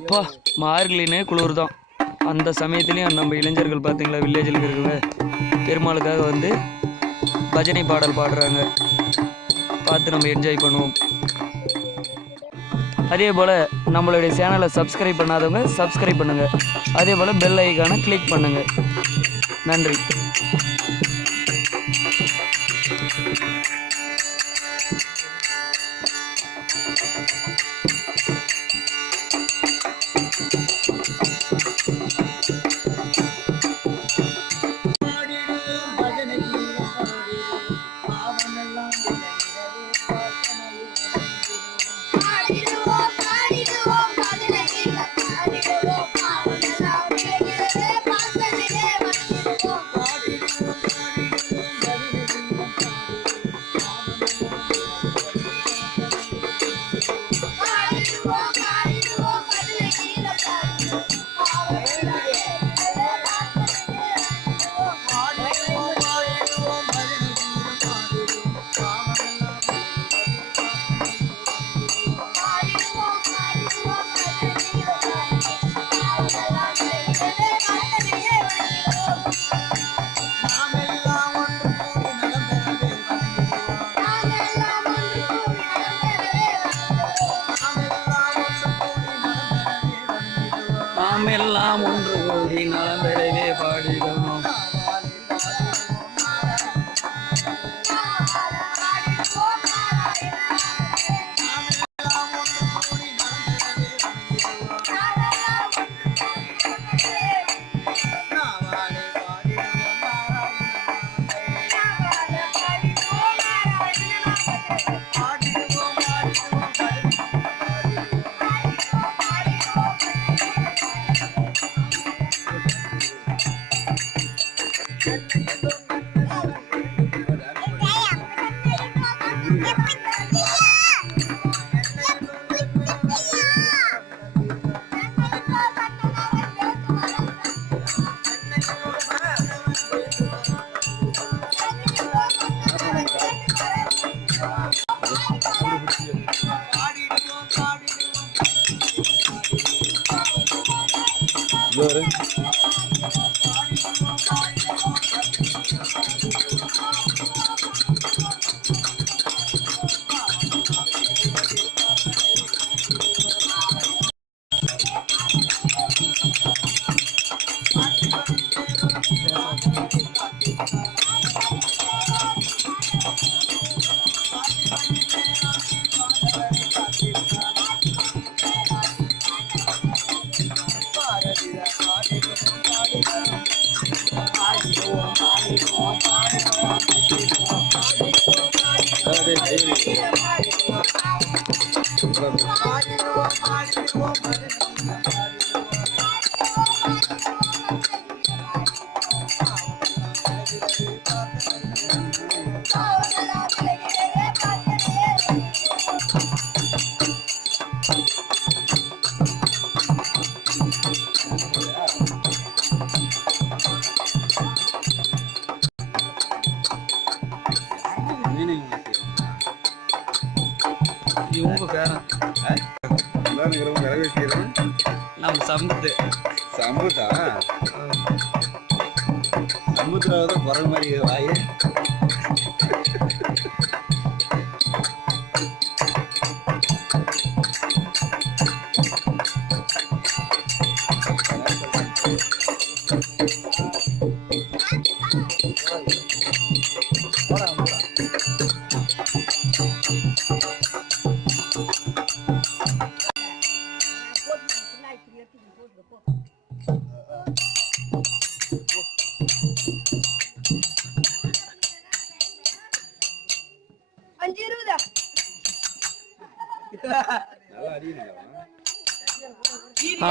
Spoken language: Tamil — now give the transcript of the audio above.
அப்பா மார்கழினே குளிர் தான். அந்த சமயத்துலேயும் நம்ம இளைஞர்கள் பார்த்தீங்களா, வில்லேஜில் இருக்கிறவங்க பெருமாளுக்காக வந்து பஜனை பாடல் பாடுறாங்க. பார்த்து நம்ம என்ஜாய் பண்ணுவோம். அதே போல் நம்மளுடைய சேனலை சப்ஸ்கிரைப் பண்ணாதவங்க சப்ஸ்கிரைப் பண்ணுங்கள். அதே போல் பெல் ஐக்கானை கிளிக் பண்ணுங்கள். நன்றி. எல்லாம் ஒன்று கூடி நலம் பெறவே பாடிடும். இவங்க பேரன் நம்ம சம்பத்து சம்பத்தா சம்பத்துல குரல் மாதிரி வாயே ஆ